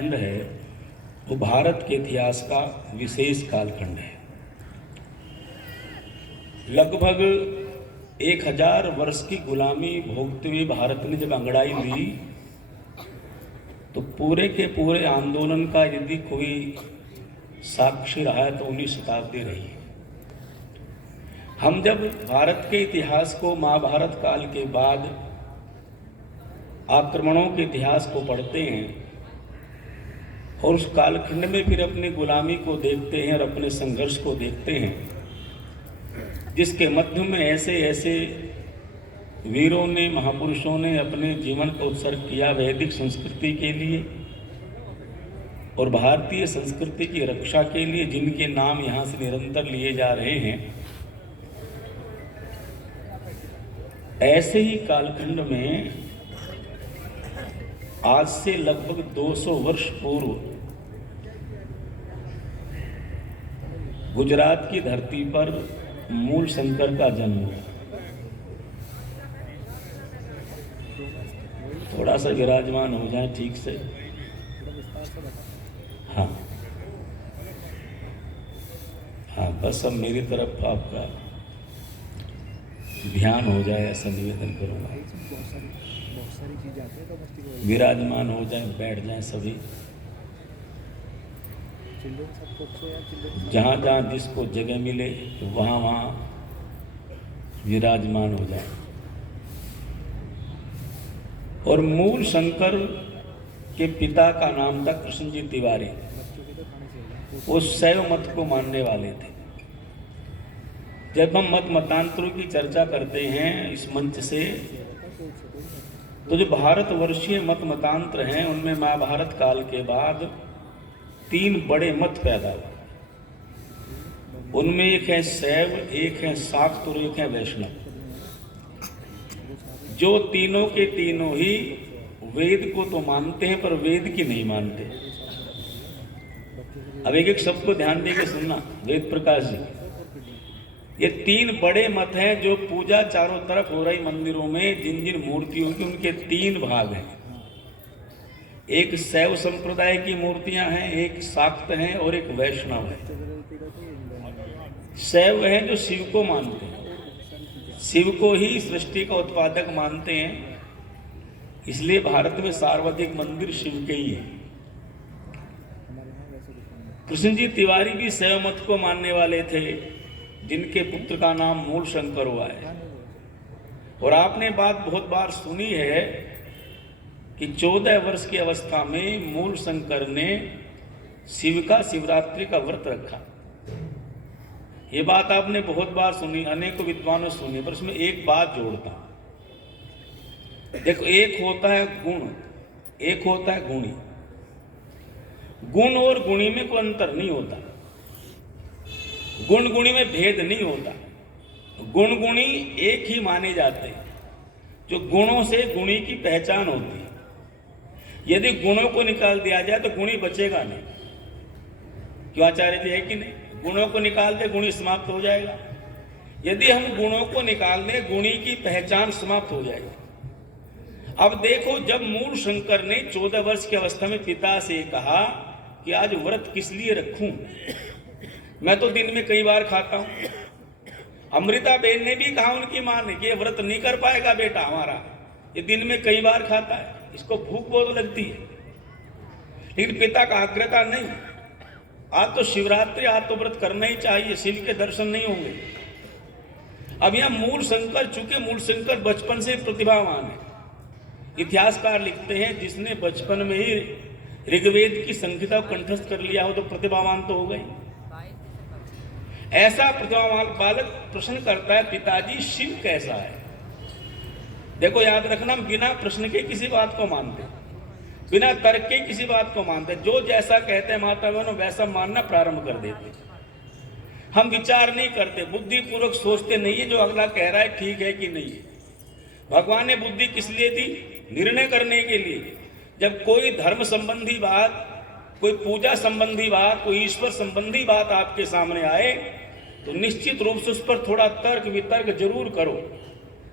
कालखंड है वो भारत के इतिहास का विशेष कालखंड है। लगभग 1000 वर्ष की गुलामी भोगते हुए भारत ने जब अंगड़ाई ली तो पूरे के पूरे आंदोलन का यदि कोई साक्षी रहा है तो 19 शताब्दी रही है। हम जब भारत के इतिहास को महाभारत काल के बाद आक्रमणों के इतिहास को पढ़ते हैं और उस कालखंड में फिर अपनी गुलामी को देखते हैं और अपने संघर्ष को देखते हैं, जिसके मध्य में ऐसे ऐसे वीरों ने, महापुरुषों ने अपने जीवन को उत्सर्ग किया वैदिक संस्कृति के लिए और भारतीय संस्कृति की रक्षा के लिए, जिनके नाम यहाँ से निरंतर लिए जा रहे हैं। ऐसे ही कालखंड में आज से लगभग 200 वर्ष पूर्व गुजरात की धरती पर मूल शंकर का जन्म हुआ। थोड़ा सा विराजमान हो जाए ठीक से। हाँ हाँ, बस अब मेरी तरफ आपका ध्यान हो जाए ऐसा निवेदन करूँगा। विराजमान हो जाए, बैठ जाए सभी, जहाँ जहाँ जिसको जगह मिले वहाँ वहाँ विराजमान हो जाए। और मूल शंकर के पिता का नाम था कृष्ण जी तिवारी। वो शैव मत को मानने वाले थे। जब हम मत मतांतरों की चर्चा करते हैं इस मंच से, तो जो भारतवर्षीय मत मतांत्र हैं उनमें महाभारत काल के बाद 3 बड़े मत पैदा हुए। उनमें एक है शैव, एक है शाक्त और एक है वैष्णव। जो तीनों के तीनों ही वेद को तो मानते हैं पर वेद की नहीं मानते। अब एक एक शब्द को ध्यान देके सुनना। वेद प्रकाश जी, ये 3 बड़े मत हैं जो पूजा चारों तरफ हो रही मंदिरों में, जिन जिन मूर्तियों की, उनके 3 भाग हैं। एक शैव संप्रदाय की मूर्तियां हैं, एक शाक्त हैं और एक वैष्णव है। शैव है जो शिव को मानते हैं, शिव को ही सृष्टि का उत्पादक मानते हैं, इसलिए भारत में सार्वधिक मंदिर शिव के ही है। कृष्ण जी तिवारी भी शैव मत को मानने वाले थे, जिनके पुत्र का नाम मूल शंकर हुआ है। और आपने बात बहुत बार सुनी है कि 14 वर्ष की अवस्था में मूल शंकर ने शिव का शिवरात्रि का व्रत रखा। ये बात आपने बहुत बार सुनी, अनेकों विद्वानों सुनी, पर उसमें एक बात जोड़ता हूं। देखो, एक होता है गुण, एक होता है गुणी। गुण और गुणी में कोई अंतर नहीं होता, गुण गुणी में भेद नहीं होता। गुण गुणी एक ही माने जाते हैं। जो गुणों से गुणी की पहचान होती है। यदि गुणों को निकाल दिया जाए तो गुणी बचेगा नहीं। क्यों आचार्य जी, है कि नहीं? गुणों को निकाल दे गुणी समाप्त हो जाएगा। यदि हम गुणों को निकाल दें गुणी की पहचान समाप्त हो जाएगी। अब देखो, जब मूल शंकर ने 14 वर्ष की अवस्था में पिता से कहा कि आज व्रत किस लिए रखूं, मैं तो दिन में कई बार खाता हूं। अमृता बेन ने भी कहा उनकी मां ने कि ये व्रत नहीं कर पाएगा बेटा हमारा, ये दिन में कई बार खाता है, इसको भूख बहुत लगती है। लेकिन पिता का आग्रह था, नहीं, आज तो शिवरात्रि, आज तो व्रत करना ही चाहिए, शिव के दर्शन नहीं होंगे। अब यहां मूल शंकर, चूंकि मूल शंकर बचपन से प्रतिभावान है। इतिहासकार लिखते हैं जिसने बचपन में ही ऋग्वेद की संहिता कंठस्थ कर लिया हो तो प्रतिभावान तो हो गए। ऐसा प्रतिभावान बालक प्रश्न करता है, पिताजी शिव कैसा है? देखो, याद रखना, बिना प्रश्न के किसी बात को मानते, बिना तर्क के किसी बात को मानते। जो जैसा कहते हैं माता बहनों वैसा मानना प्रारंभ कर देते। हम विचार नहीं करते, बुद्धिपूर्वक सोचते नहीं है जो अगला कह रहा है ठीक है कि नहीं है। भगवान ने बुद्धि किस लिए दी? निर्णय करने के लिए। जब कोई धर्म संबंधी बात, कोई पूजा संबंधी बात, कोई ईश्वर संबंधी बात आपके सामने आए तो निश्चित रूप से उस पर थोड़ा तर्क वितर्क जरूर करो,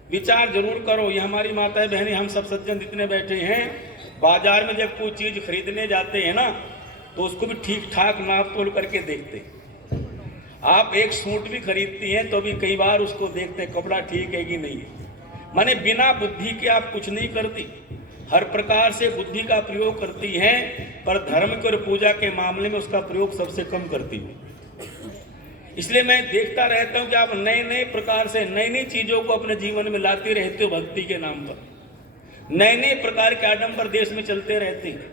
विचार जरूर करो। ये हमारी माताएं बहनें, हम सब सज्जन जितने बैठे हैं, बाजार में जब कोई चीज खरीदने जाते हैं ना, तो उसको भी ठीक ठाक नाप तोल करके देखते हैं। आप एक सूट भी खरीदती हैं तो भी कई बार उसको देखते हैं कपड़ा ठीक है कि नहीं है। माने बिना बुद्धि के आप कुछ नहीं करती, हर प्रकार से बुद्धि का प्रयोग करती हैं, पर धर्म के और पूजा के मामले में उसका प्रयोग सबसे कम करती हूँ। इसलिए मैं देखता रहता हूँ कि आप नए नए प्रकार से नई नई चीजों को अपने जीवन में लाते रहते हो भक्ति के नाम पर, नए नए प्रकार के आडंबर देश में चलते रहते हैं,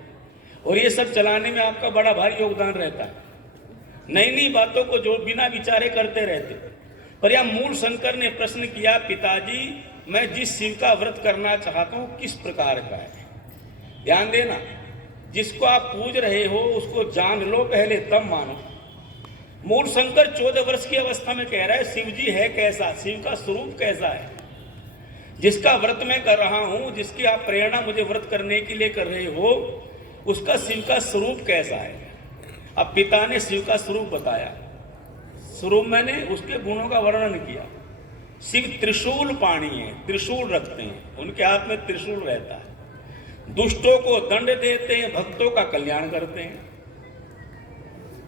और ये सब चलाने में आपका बड़ा भारी योगदान रहता है। नई नई बातों को जो बिना विचारे करते रहते। पर यह मूल शंकर ने प्रश्न किया, पिताजी मैं जिस शिव का व्रत करना चाहता हूं किस प्रकार का है। ध्यान देना, जिसको आप पूज रहे हो उसको जान लो पहले, तब मानो। मूल शंकर 14 वर्ष की अवस्था में कह रहा है शिव जी है कैसा, शिव का स्वरूप कैसा है, जिसका व्रत मैं कर रहा हूं, जिसकी आप प्रेरणा मुझे व्रत करने के लिए कर रहे हो, उसका शिव का स्वरूप कैसा है। अब पिता ने शिव का स्वरूप बताया, स्वरूप मैंने उसके गुणों का वर्णन किया। शिव त्रिशूल पाणी है, त्रिशूल रखते हैं, उनके हाथ में त्रिशूल रहता है, दुष्टों को दंड देते हैं, भक्तों का कल्याण करते हैं।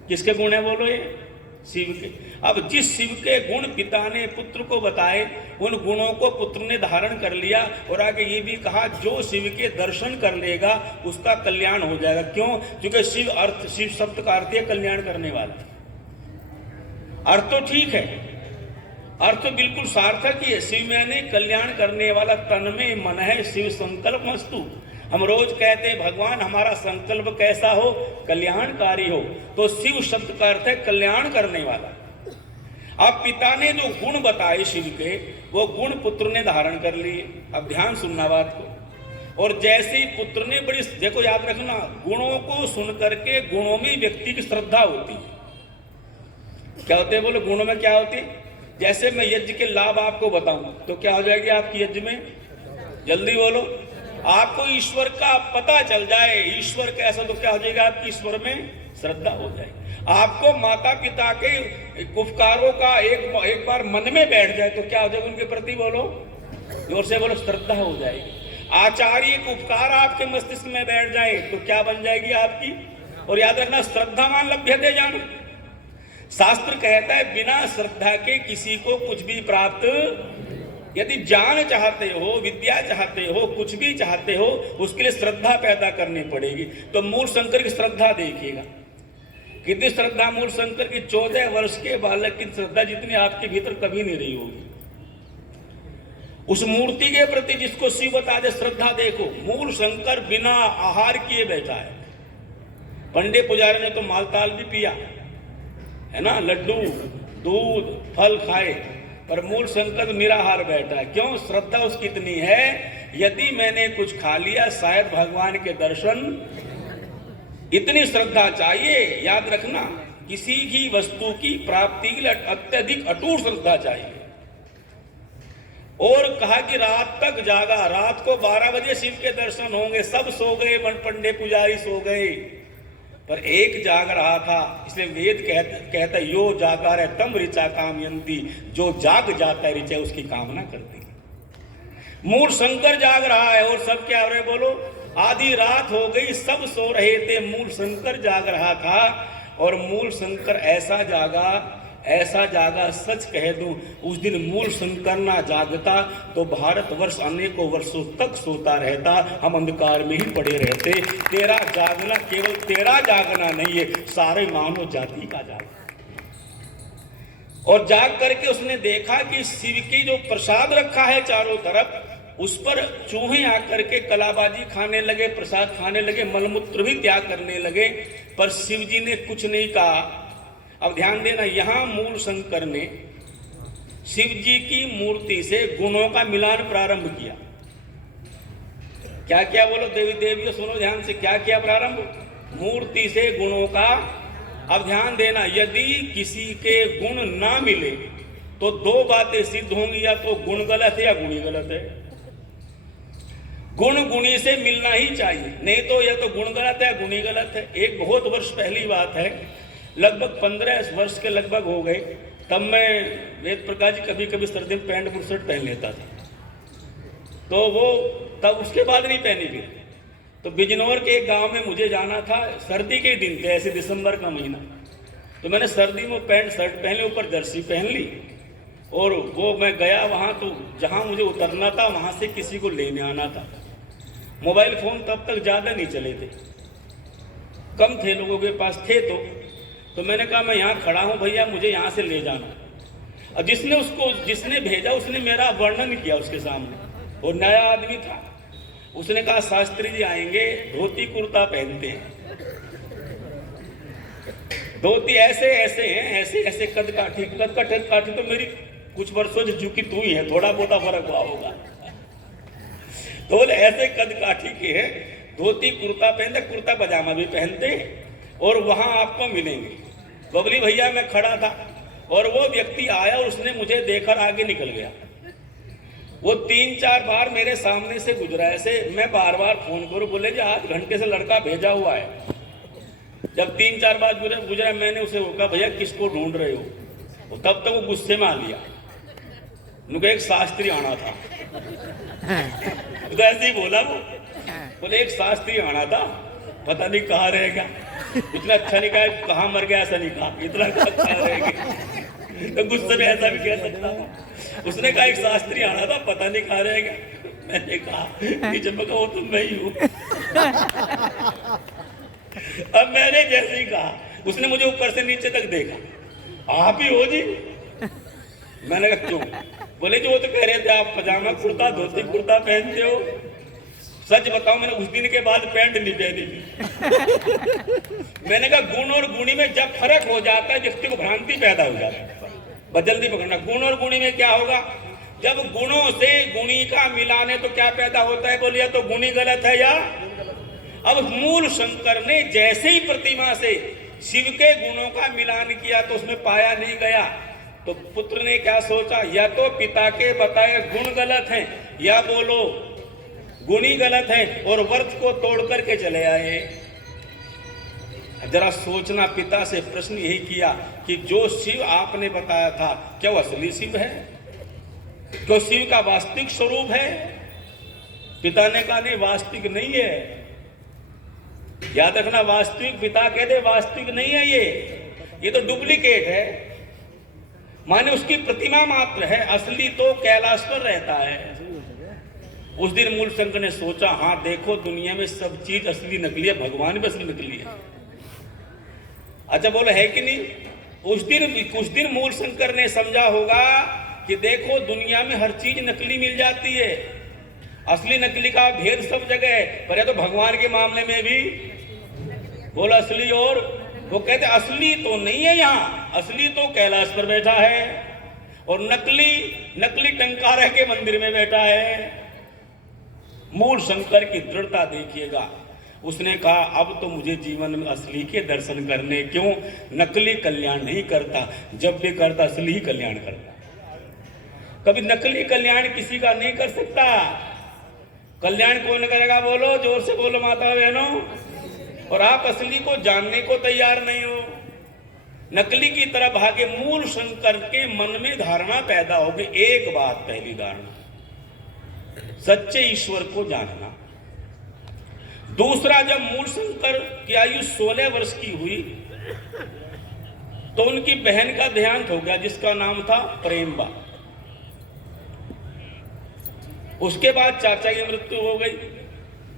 किसके गुण है बोलो ये? शिव के। अब जिस शिव के गुण पिता ने पुत्र को बताए, उन गुणों को पुत्र ने धारण कर लिया, और आगे ये भी कहा जो शिव के दर्शन कर लेगा उसका कल्याण हो जाएगा। क्यों? क्योंकि शिव अर्थ, शिव शब्द का अर्थ है कल्याण करने वाला। अर्थ तो ठीक है, अर्थ तो बिल्कुल सार्थक ही है। शिव मैंने कल्याण करने वाला, तन में मन है शिव संकल्प मस्तु। हम रोज कहते हैं भगवान हमारा संकल्प कैसा हो, कल्याणकारी हो, तो शिव शब्द का अर्थ है कल्याण करने वाला। अब पिता ने जो गुण बताए शिव के, वो गुण पुत्र ने धारण कर लिए। अब ध्यान सुनना बात को। और जैसे ही पुत्र ने बड़ी, देखो याद रखना, गुणों को सुन करके गुणों में व्यक्ति की श्रद्धा होती है। क्या होते हैं बोलो, गुणों में क्या होती है? जैसे मैं यज्ञ के लाभ आपको बताऊं तो क्या हो जाएगी आपकी यज्ञ में? जल्दी बोलो। आपको ईश्वर का पता चल जाए, ईश्वर कैसा, तो क्या हो जाएगा आपकी ईश्वर में श्रद्धा हो जाएगी। आपको माता पिता के उपकारों का एक बार मन में बैठ जाए तो क्या हो जाएगा उनके प्रति? बोलो जोर से बोलो, श्रद्धा हो जाएगी। आचार्य के उपकार आपके मस्तिष्क में बैठ जाए तो क्या बन जाएगी आपकी? और याद रखना, श्रद्धावान लभ्यते जानो। शास्त्र कहता है बिना श्रद्धा के किसी को कुछ भी प्राप्त, यदि ज्ञान चाहते हो, विद्या चाहते हो, कुछ भी चाहते हो, उसके लिए श्रद्धा पैदा करनी पड़ेगी। तो मूल शंकर की श्रद्धा देखिएगा, कितनी श्रद्धा मूल शंकर की। 14 वर्ष के बालक की श्रद्धा जितनी आपके भीतर कभी नहीं रही होगी। उस मूर्ति के प्रति जिसको शिव बता दे श्रद्धा, देखो मूल शंकर बिना आहार किए बैठा है। पंडे पुजारी ने तो मालताल भी पिया है ना, लड्डू दूध फल खाए, पर मूल शंकर निराहार बैठा है। क्यों? श्रद्धा उसकी इतनी है, यदि मैंने कुछ खा लिया शायद भगवान के दर्शन, इतनी श्रद्धा चाहिए। याद रखना, किसी भी वस्तु की प्राप्ति के लिए अत्यधिक अटूट श्रद्धा चाहिए। और कहा कि रात तक जागा, रात को 12 बजे शिव के दर्शन होंगे, सब सो गए, पंडे पुजारी सो गए, पर एक जाग रहा था। इसलिए वेद कहता यो जागा रहे तम ऋचा कामयंती, जो जाग जाता है ऋचा उसकी कामना करती है। मूल शंकर जाग रहा है और सब क्या हो रहे बोलो? आधी रात हो गई, सब सो रहे थे, मूल शंकर जाग रहा था। और मूल शंकर ऐसा जागा, सच कह दूं, उस दिन मूल शंकर ना जागता तो भारतवर्ष अनेकों वर्षों तक सोता रहता, हम अंधकार में ही पड़े रहते। तेरा जागना केवल तेरा जागना नहीं है, सारे मानव जाति का जागना। और जाग करके उसने देखा कि शिव की जो प्रसाद रखा है चारों तरफ, उस पर चूहे आकर के कलाबाजी खाने लगे, प्रसाद खाने लगे, मलमूत्र भी त्याग करने लगे, पर शिव जी ने कुछ नहीं कहा। अब ध्यान देना, यहां मूल शंकर ने शिव जी की मूर्ति से गुणों का मिलान प्रारंभ किया। क्या क्या बोलो देवी देवियों, सुनो ध्यान से, क्या किया प्रारंभ? मूर्ति से गुणों का। अब ध्यान देना, यदि किसी के गुण ना मिले तो दो बातें सिद्ध होंगी, या तो गुण गलत है या गुणी गलत है। गुण गुणी से मिलना ही चाहिए, नहीं तो या तो गुण गलत है या गुणी गलत है। एक बहुत वर्ष पहली बात है, लगभग 15 वर्ष के लगभग हो गए, तब मैं वेद प्रकाश जी कभी कभी सर्दी में पैंट बुरशर्ट पहन लेता था, तो वो तब उसके बाद नहीं पहनी थी। तो बिजनौर के एक गांव में मुझे जाना था, सर्दी के दिन थे, ऐसे दिसंबर का महीना। तो मैंने सर्दी में पैंट शर्ट पहन ली, ऊपर जर्सी पहन ली, और वो मैं गया वहाँ। तो जहाँ मुझे उतरना था वहाँ से किसी को लेने आना था। मोबाइल फ़ोन तब तक ज़्यादा नहीं चले थे, कम थे लोगों के पास, थे तो मैंने कहा मैं यहाँ खड़ा हूँ भैया, मुझे यहाँ से ले जाना। और जिसने भेजा उसने मेरा वर्णन किया उसके सामने, और नया आदमी था। उसने कहा शास्त्री जी आएंगे, धोती कुर्ता पहनते हैं, धोती ऐसे ऐसे हैं, ऐसे ऐसे कद काठी तो मेरी कुछ वर्षों से झुकी तू ही है, थोड़ा बहुत फर्क हुआ होगा। तो बोले ऐसे कद काठी के हैं, धोती कुर्ता पहनते, कुर्ता पजामा भी पहनते, और वहां आपको मिलेंगे। बबली भैया मैं खड़ा था, और वो व्यक्ति आया और उसने मुझे देखकर आगे निकल गया। वो 3-4 बार मेरे सामने से गुजरा, ऐसे मैं बार बार फोन करूं, बोले जी 8 घंटे से लड़का भेजा हुआ है। जब 3-4 बार गुजरा, मैंने उसे रोका, भैया किसको ढूंढ रहे हो? तब तक वो गुस्से में आ लिया, उनको एक शास्त्री आना था। तो ऐसे ही बोला वो, बोले एक शास्त्री आना था, पता नहीं कहाँ रहेगा। इतना अच्छा नहीं कहा, कहाँ मर गया ऐसा नहीं कहा, इतना अच्छा रहेगा। तो गुस्से में ऐसा भी कह सकता था। उसने कहा एक शास्त्री आना था, पता नहीं कहाँ रहेगा। मैंने कहा कि जब वो तो मैं ही हूँ। अब मैंने जैसे ही कहा, उसने मुझे ऊपर से नीचे तक देखा, आप ही हो जी? मैंने कहा क्यों? बोले जी वो तो कह रहे थे आप पजामा कुर्ता धोती कुर्ता पहनते हो। सच बताओ, मैंने उस दिन के बाद पैंट नहीं पहनी थी। मैंने कहा गुण और गुणी में जब फर्क हो जाता है, व्यक्ति को भ्रांति पैदा हो जाती है। जल्दी पकड़ना, गुण और गुणी में क्या होगा? जब गुणों से गुणी का मिलाने तो क्या पैदा होता है? बोलिए तो गुणी गलत है या? अब मूल शंकर ने जैसे ही प्रतिमा से शिव के गुणों का मिलान किया तो उसमें पाया नहीं गया। तो पुत्र ने क्या सोचा, या तो पिता के बताए गुण गलत हैं, या बोलो गुणी गलत है, और वर्थ को तोड़ करके चले आए। जरा सोचना, पिता से प्रश्न यही किया कि जो शिव आपने बताया था क्या वो असली शिव है? क्या शिव का वास्तविक स्वरूप है? पिता ने कहा नहीं, वास्तविक नहीं है। याद रखना, वास्तविक पिता कहते वास्तविक नहीं है, ये तो डुप्लीकेट है, माने उसकी प्रतिमा मात्र है, असली तो कैलाश पर रहता है। उस दिन मूल शंकर ने सोचा, हाँ देखो दुनिया में सब चीज असली नकली है, भगवान भी असली नकली है। अच्छा बोलो है कि नहीं? कुछ दिन मूल शंकर ने समझा होगा कि देखो दुनिया में हर चीज नकली मिल जाती है, असली नकली का भेद सब जगह है, पर तो भगवान के मामले में भी बोलो असली। और वो कहते असली तो नहीं है यहाँ, असली तो कैलाश पर बैठा है, और नकली टंकारा के मंदिर में बैठा है। मूल शंकर की दृढ़ता देखिएगा। उसने कहा अब तो मुझे जीवन में असली के दर्शन करने, क्यों? नकली कल्याण नहीं करता, जब भी करता असली ही कल्याण करता। कभी नकली कल्याण किसी का नहीं कर सकता। कल्याण कौन करेगा? बोलो जोर से बोलो माता बहनों। और आप असली को जानने को तैयार नहीं हो, नकली की तरफ भागे। मूल शंकर के मन में धारणा पैदा होगी, एक बात, पहली धारणा सच्चे ईश्वर को जानना। दूसरा, जब मूल शंकर की आयु 16 वर्ष की हुई तो उनकी बहन का देहांत हो गया, जिसका नाम था प्रेमबा। उसके बाद चाचा की मृत्यु हो गई।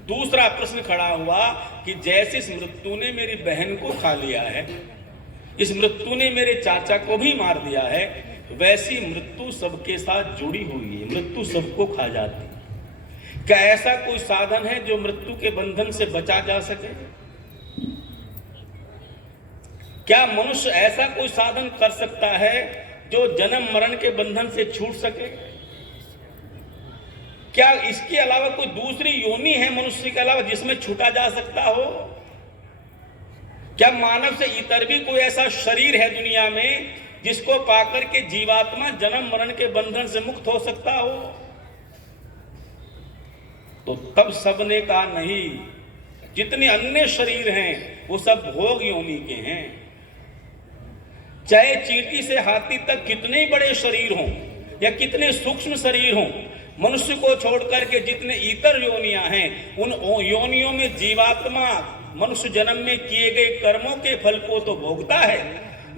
दूसरा प्रश्न खड़ा हुआ कि जैसे इस मृत्यु ने मेरी बहन को खा लिया है, इस मृत्यु ने मेरे चाचा को भी मार दिया है, वैसी मृत्यु सबके साथ जुड़ी हुई है, मृत्यु सबको खा जाती है। क्या ऐसा कोई साधन है जो मृत्यु के बंधन से बचा जा सके? क्या मनुष्य ऐसा कोई साधन कर सकता है जो जन्म मरण के बंधन से छूट सके? क्या इसके अलावा कोई दूसरी योनि है मनुष्य के अलावा जिसमें छूटा जा सकता हो? क्या मानव से इतर भी कोई ऐसा शरीर है दुनिया में जिसको पाकर के जीवात्मा जन्म मरण के बंधन से मुक्त हो सकता हो? तो तब सबने कहा नहीं, जितने अन्य शरीर हैं वो सब भोग योनि के हैं। चाहे चींटी से हाथी तक कितने बड़े शरीर हों या कितने सूक्ष्म शरीर हों, मनुष्य को छोड़ करके जितने इतर योनियां हैं उन योनियों में जीवात्मा मनुष्य जन्म में किए गए कर्मों के फल को तो भोगता है,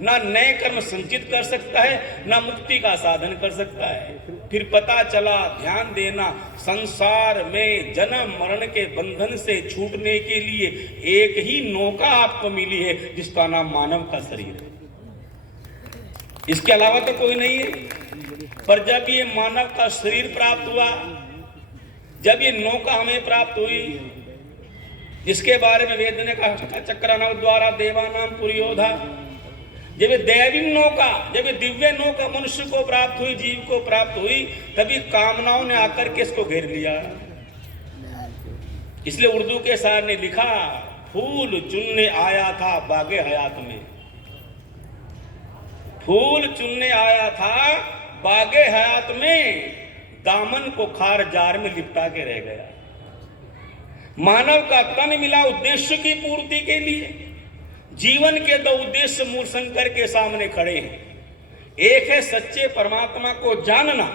ना नए कर्म संचित कर सकता है, ना मुक्ति का साधन कर सकता है। फिर पता चला, ध्यान देना, संसार में जन्म मरण के बंधन से छूटने के लिए एक ही नौका आपको मिली है, जिसका नाम मानव का शरीर है। इसके अलावा तो कोई नहीं है। पर जब ये मानव का शरीर प्राप्त हुआ, जब ये नौका हमें प्राप्त हुई, जिसके बारे में वेद ने कहा चक्रानव द्वारा देवानाम पुरयोधा, जब ये दैवी नौका, जब ये दिव्य नौका मनुष्य को प्राप्त हुई, जीव को प्राप्त हुई, तभी कामनाओं ने आकर के इसको घेर लिया। इसलिए उर्दू के शायर ने लिखा, फूल चुनने आया था बागे हयात में, फूल चुनने आया था बागे हयात में, दामन को खार जार में लिपटा के रह गया। मानव का तन मिला उद्देश्य की पूर्ति के लिए। जीवन के दो उद्देश्य मूल शंकर के सामने खड़े हैं। एक है सच्चे परमात्मा को जानना,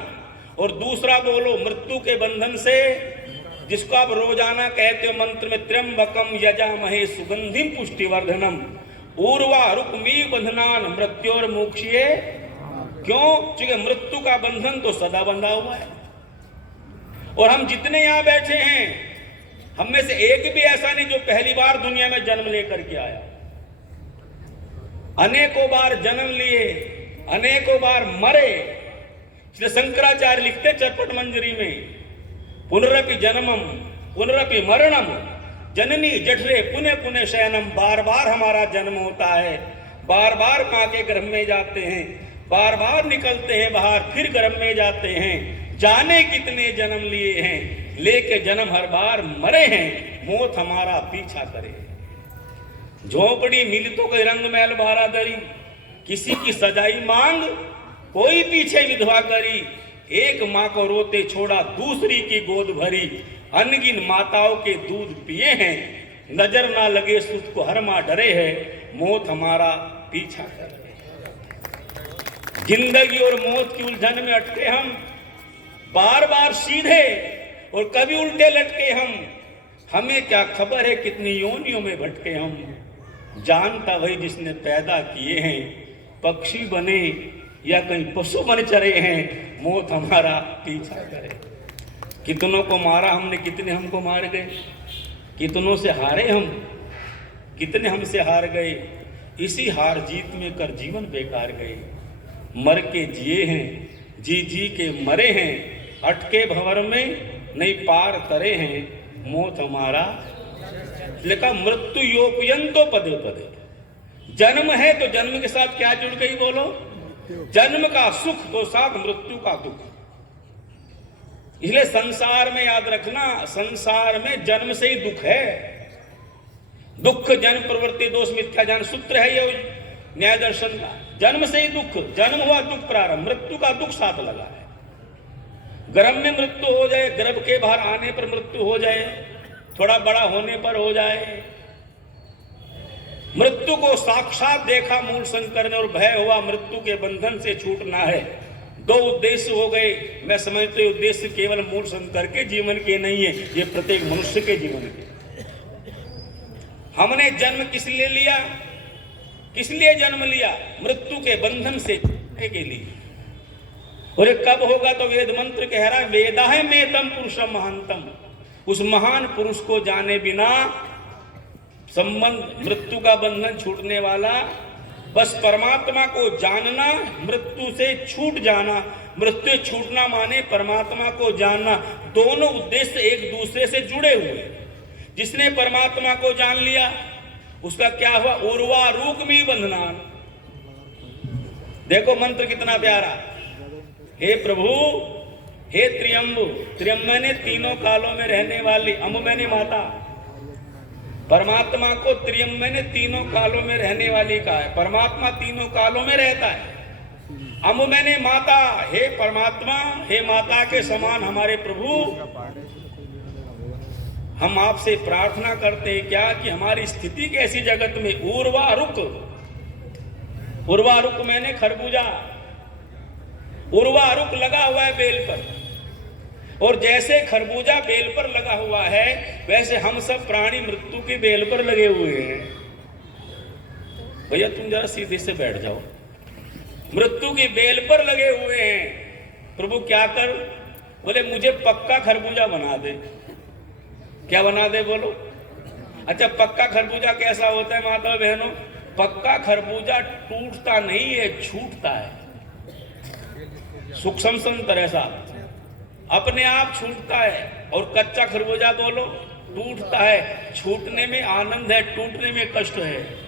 और दूसरा बोलो मृत्यु के बंधन से, जिसको आप रोजाना कहते हो मंत्र में, त्र्यंबकम यजामहे सुगंधिम पुष्टिवर्धनम उर्वा रुक्मी बंधनान मृत्योर मोक्षये। क्यों? क्योंकि मृत्यु का बंधन तो सदा बंधा हुआ है। और हम जितने यहां बैठे हैं, हम में से एक भी ऐसा नहीं जो पहली बार दुनिया में जन्म लेकर के आया। अनेकों बार जन्म लिए, अनेकों बार मरे। इसलिए शंकराचार्य लिखते चरपट मंजरी में, पुनरपि जन्मम पुनरपि मरणम जननी जठरे पुनः पुनः शयनम। बार बार हमारा जन्म होता है, बार बार मां के गर्भ में जाते हैं, बार बार निकलते हैं बाहर, फिर गर्भ में जाते हैं। जाने कितने जन्म लिए हैं, लेके जन्म हर बार मरे हैं, मौत हमारा पीछा करे। झोपड़ी मिल तो कोई रंग महल बारादरी, किसी की सजाई मांग कोई पीछे विधवा करी। एक माँ को रोते छोड़ा दूसरी की गोद भरी, अनगिन माताओं के दूध पिए हैं, नजर ना लगे सुख को हर माँ डरे है, मौत हमारा पीछा करे। जिंदगी और मौत की उलझन में अटके हम, बार बार सीधे और कभी उल्टे लटके हम। हमें क्या खबर है कितनी योनियों में भटके हम। जानता वही जिसने पैदा किए हैं, पक्षी बने या कहीं पशु बन चरे हैं, मौत हमारा पीछा करे। कितनों को मारा हमने, कितने हमको मार गए, कितनों से हारे हम, कितने हमसे हार गए। इसी हार जीत में कर जीवन बेकार गए। मर के जिए हैं, जी जी के मरे हैं, अटके भंवर में नहीं पार करे हैं, मौत हमारा। लिखा मृत्यु योपयंतो पदे पदे। जन्म है तो जन्म के साथ क्या जुड़ गई बोलो? जन्म का सुख तो साथ मृत्यु का दुख। इसलिए संसार में याद रखना, संसार में जन्म से ही दुख है। दुख जन्म प्रवृत्ति दोष मिथ्या ज्ञान सूत्र है ये न्याय दर्शन का। जन्म से ही दुख, जन्म हुआ दुख प्रारंभ, मृत्यु का दुख साथ लगा है। गर्भ में मृत्यु हो जाए, गर्भ के बाहर आने पर मृत्यु हो जाए, थोड़ा बड़ा होने पर हो जाए। मृत्यु को साक्षात देखा मूल शंकर ने और भय हुआ मृत्यु के बंधन से छूटना है। दो उद्देश्य हो गए। मैं समझते हैं उद्देश्य केवल मूल शंकर के जीवन के नहीं है, ये प्रत्येक मनुष्य के जीवन के। हमने जन्म किस लिए लिया? किस लिए जन्म लिया? मृत्यु के बंधन से छूटने के लिए। और ये कब होगा? तो वेद मंत्र कह रहा है, वेदा है मेतम पुरुषम महानतम। उस महान पुरुष को जाने बिना संबंध, मृत्यु का बंधन छूटने वाला, बस परमात्मा को जानना, मृत्यु से छूट जाना। मृत्यु छूटना माने परमात्मा को जानना। दोनों उद्देश्य एक दूसरे से जुड़े हुए। जिसने परमात्मा को जान लिया उसका क्या हुआ? उर्वारुकमी बंधनान। देखो मंत्र कितना प्यारा। हे प्रभु, हे त्र्यंबु, त्र्यंब मैंने तीनों कालों में रहने वाली, अम्ब मैंने माता। परमात्मा को त्र्यंब मैंने तीनों कालों में रहने वाली कहा है। परमात्मा तीनों कालों में रहता है। अम्ब मैंने माता। हे परमात्मा, हे माता के समान हमारे प्रभु, हम आपसे प्रार्थना करते हैं क्या कि हमारी स्थिति कैसी जगत में। उर्वारुक, उर्वारुक मैंने खरबूजा, उर्वारुक लगा हुआ है बेल पर। और जैसे खरबूजा बेल पर लगा हुआ है, वैसे हम सब प्राणी मृत्यु की बेल पर लगे हुए हैं। भैया तुम जरा सीधे से बैठ जाओ, मृत्यु की बेल पर लगे हुए हैं। प्रभु क्या कर? बोले मुझे पक्का खरबूजा बना दे। क्या बना दे बोलो? अच्छा, पक्का खरबूजा कैसा होता है माता बहनों? पक्का खरबूजा टूटता नहीं है, छूटता है। सूक्ष्म संतर ऐसा अपने आप छूटता है। और कच्चा खरबूजा बोलो टूटता है। छूटने में आनंद है, टूटने में कष्ट है।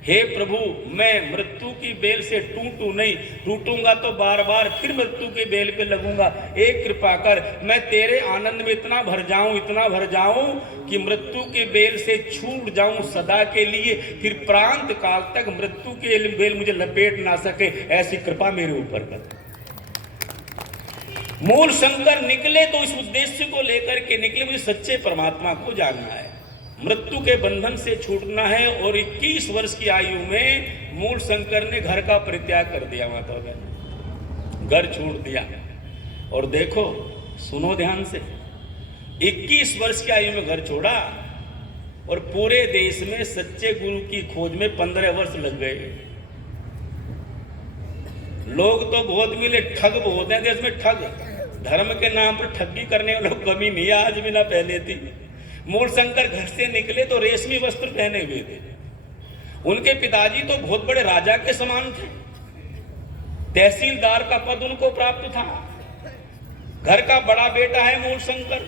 हे प्रभु, मैं मृत्यु की बेल से टूटूं नहीं, टूटूंगा तो बार बार फिर मृत्यु की बेल पे लगूंगा। एक कृपा कर, मैं तेरे आनंद में इतना भर जाऊं, इतना भर जाऊं कि मृत्यु की बेल से छूट जाऊं सदा के लिए, फिर प्रांत काल तक मृत्यु की बेल मुझे लपेट ना सके। ऐसी कृपा मेरे ऊपर कर। मूल शंकर निकले तो इस उद्देश्य को लेकर के निकले, मुझे सच्चे परमात्मा को जानना है, मृत्यु के बंधन से छूटना है। और 21 वर्ष की आयु में मूल शंकर ने घर का परित्याग कर दिया। माता बहन, घर छोड़ दिया। और देखो, सुनो ध्यान से, 21 वर्ष की आयु में घर छोड़ा और पूरे देश में सच्चे गुरु की खोज में 15 वर्ष लग गए। लोग तो बहुत मिले, ठग बहुत है देश में। ठग, धर्म के नाम पर ठगी करने वालों को कमी नहीं है, आज भी ना पहले थी। मूल शंकर घर से निकले तो रेशमी वस्त्र पहने हुए थे। उनके पिताजी तो बहुत बड़े राजा के समान थे, तहसीलदार का पद उनको प्राप्त था। घर का बड़ा बेटा है मूल शंकर,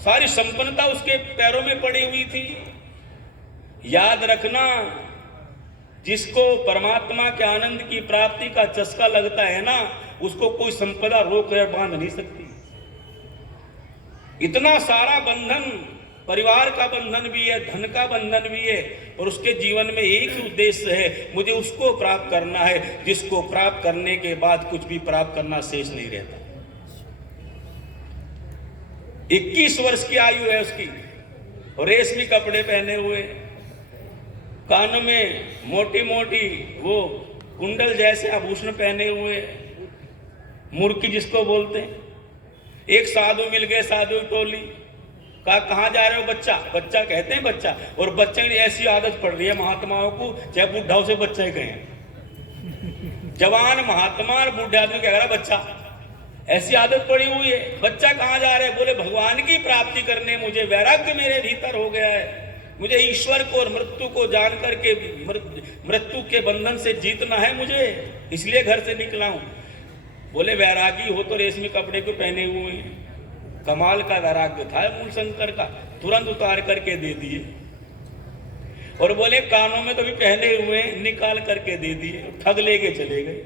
सारी संपन्नता उसके पैरों में पड़ी हुई थी। याद रखना, जिसको परमात्मा के आनंद की प्राप्ति का चस्का लगता है ना, उसको कोई संपदा रोक कर बांध नहीं सकती। इतना सारा बंधन, परिवार का बंधन भी है, धन का बंधन भी है, और उसके जीवन में एक ही उद्देश्य है, मुझे उसको प्राप्त करना है जिसको प्राप्त करने के बाद कुछ भी प्राप्त करना शेष नहीं रहता। 21 वर्ष की आयु है उसकी, और रेशमी कपड़े पहने हुए, कानों में मोटी मोटी वो कुंडल जैसे आभूषण पहने हुए, मुर्की जिसको बोलते हैं। एक साधु मिल गए, साधु टोली, कहा कहाँ जा रहे हो बच्चा? बच्चा कहते हैं बच्चा, और बच्चे की ऐसी आदत पड़ रही है महात्माओं को, चाहे बुढ़ाओं से बच्चा ही कहें, जवान महात्मा और बूढ़े आदमी कह रहा बच्चा, ऐसी आदत पड़ी हुई है। बच्चा कहाँ जा रहे हैं? बोले भगवान की प्राप्ति करने, मुझे वैराग्य मेरे भीतर हो गया है, मुझे ईश्वर को और मृत्यु को जान करके मृत्यु के बंधन से जीतना है मुझे, इसलिए घर से निकला हूं। बोले वैरागी हो तो रेशमी कपड़े को पहने हुए हैं। कमाल का वैराग्य था मूल शंकर का, तुरंत उतार करके दे दिए। और बोले कानों में तो भी पहने हुए, निकाल करके दे दिए, ठग लेके चले गए।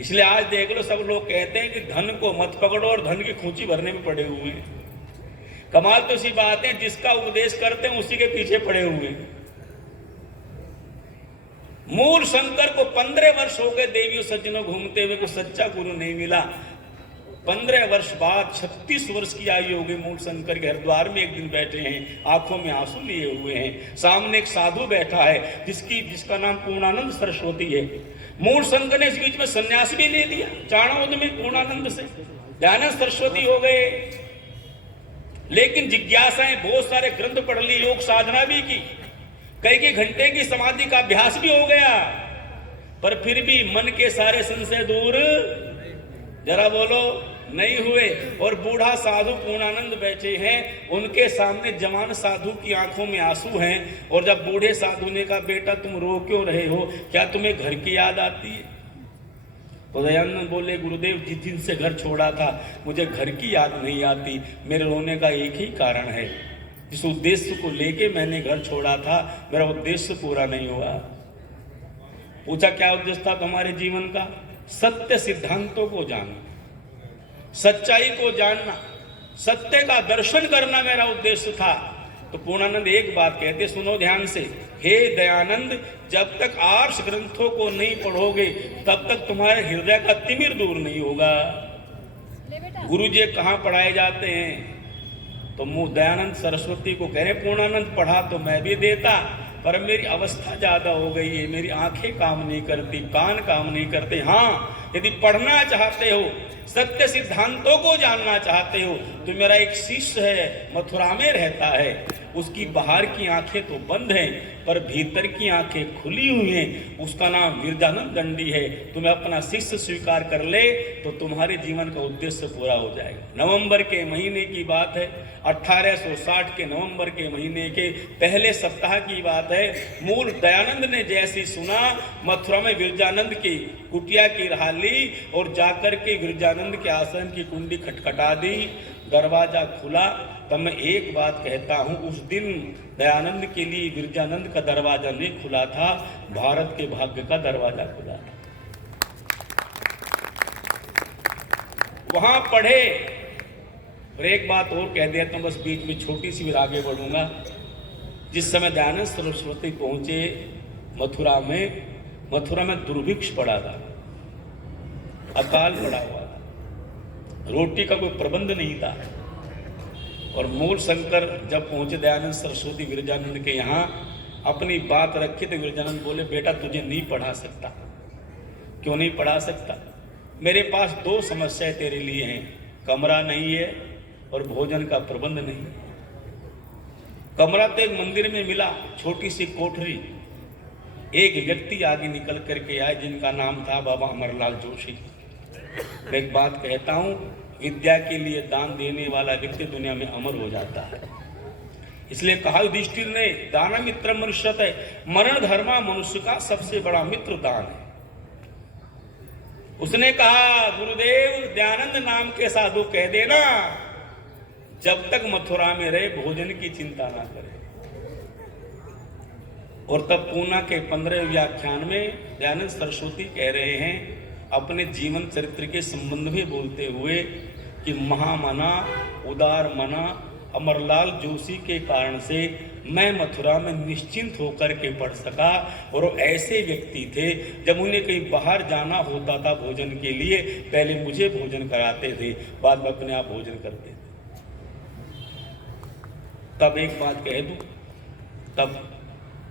इसलिए आज देख लो, सब लोग कहते हैं कि धन को मत पकड़ो और धन की खूंची भरने में पड़े हुए हैं। कमाल तो सी बात है, जिसका उपदेश करते हैं उसी के पीछे पड़े हुए हैं। मूल शंकर को 15 वर्ष हो गए देवियों सज्जनों घूमते हुए, को सच्चा गुरु नहीं मिला। 15 वर्ष बाद 36 वर्ष की आयु हो गई। मूल शंकर के हरिद्वार में एक दिन बैठे हैं, आंखों में आंसू लिए हुए हैं। सामने एक साधु बैठा है जिसका नाम पूर्णानंद सरस्वती है। मूल शंकर ने इस बीच में संन्यास भी ले लिया, चाणोद में पूर्णानंद से दयानंद सरस्वती हो गए। लेकिन जिज्ञासाएं, बहुत सारे ग्रंथ पढ़ ली, योग साधना भी की, कई घंटे की समाधि का अभ्यास भी हो गया, पर फिर भी मन के सारे संशय दूर जरा बोलो नहीं हुए। और बूढ़ा साधु पूर्णानंद बैठे हैं, उनके सामने जवान साधु की आंखों में आंसू हैं। और जब बूढ़े साधु ने कहा बेटा तुम रो क्यों रहे हो, क्या तुम्हें घर की याद आती है? तो दयानंद बोले गुरुदेव, जिस दिन से घर छोड़ा था मुझे घर की याद नहीं आती। मेरे रोने का एक ही कारण है, जिस उद्देश्य को लेके मैंने घर छोड़ा था मेरा उद्देश्य पूरा नहीं हुआ। पूछा क्या उद्देश्य था तुम्हारे जीवन का? सत्य सिद्धांतों को जानना, सच्चाई को जानना, सत्य का दर्शन करना मेरा उद्देश्य था। तो पूर्णानंद एक बात कहते, सुनो ध्यान से, हे दयानंद, जब तक आर्ष ग्रंथों को नहीं पढ़ोगे तब तक तुम्हारे हृदय का तिमिर दूर नहीं होगा। गुरु जी कहाँ पढ़ाए जाते हैं? तो दयानंद सरस्वती को कह रहे पूर्णानंद पढ़ा तो मैं भी देता, पर मेरी अवस्था ज्यादा हो गई है, मेरी आंखें काम नहीं करती, कान काम नहीं करते। हाँ, यदि पढ़ना चाहते हो, सत्य सिद्धांतों को जानना चाहते हो, तो मेरा एक शिष्य है, मथुरा में रहता है, उसकी बाहर की आंखें तो बंद हैं पर भीतर की आंखें खुली हुई हैं, उसका नाम विरजानंद दंडी है। तुम्हें अपना शिष्य स्वीकार कर ले तो तुम्हारे जीवन का उद्देश्य पूरा हो जाएगा। नवंबर के महीने की बात है, 1860 के नवंबर के महीने के पहले सप्ताह की बात है। मूल दयानंद ने जैसी सुना, मथुरा में विरजानंद की कुटिया की राह ली और जाकर के विरजानंद के आश्रम की कुंडी खटखटा दी, दरवाजा खुला। तब मैं एक बात कहता हूं, उस दिन दयानंद के लिए विरजानंद का दरवाजा नहीं खुला था, भारत के भाग्य का दरवाजा खुला था। वहां पढ़े। और एक बात और कह देता हूं, बस बीच में छोटी सी फिर आगे बढ़ूंगा। जिस समय दयानंद सरस्वती पहुंचे मथुरा में दुर्भिक्ष पड़ा था, अकाल पड़ा हुआ था, रोटी का कोई प्रबंध नहीं था। और मूल शंकर जब पहुंचे दयानंद सरस्वती विरजानंद के यहाँ, अपनी बात रखी तो विरजानंद बोले, बेटा तुझे नहीं पढ़ा सकता। क्यों नहीं पढ़ा सकता? मेरे पास दो समस्याएं तेरे लिए हैं, कमरा नहीं है और भोजन का प्रबंध नहीं है। कमरा तो एक मंदिर में मिला, छोटी सी कोठरी। एक व्यक्ति आगे निकल करके आए जिनका नाम था बाबा अमरलाल जोशी। मैं एक बात कहता हूं, विद्या के लिए दान देने वाला व्यक्ति दुनिया में अमर हो जाता है। इसलिए कहा युधिष्ठिर ने, दान मित्र मनुष्यत है, मरण धर्मा मनुष्य का सबसे बड़ा मित्र दान है। उसने कहा, गुरुदेव दयानंद नाम के साधु कह देना जब तक मथुरा में रहे भोजन की चिंता ना करे। और तब पूना के 15वें व्याख्यान में दयानंद सरस्वती कह रहे हैं, अपने जीवन चरित्र के संबंध में बोलते हुए कि महामना उदार मना अमरलाल जोशी के कारण से मैं मथुरा में निश्चिंत होकर के पढ़ सका। और वो ऐसे व्यक्ति थे, जब उन्हें कहीं बाहर जाना होता था भोजन के लिए, पहले मुझे भोजन कराते थे, बाद में अपने आप भोजन करते थे। तब एक बात कह दूं, तब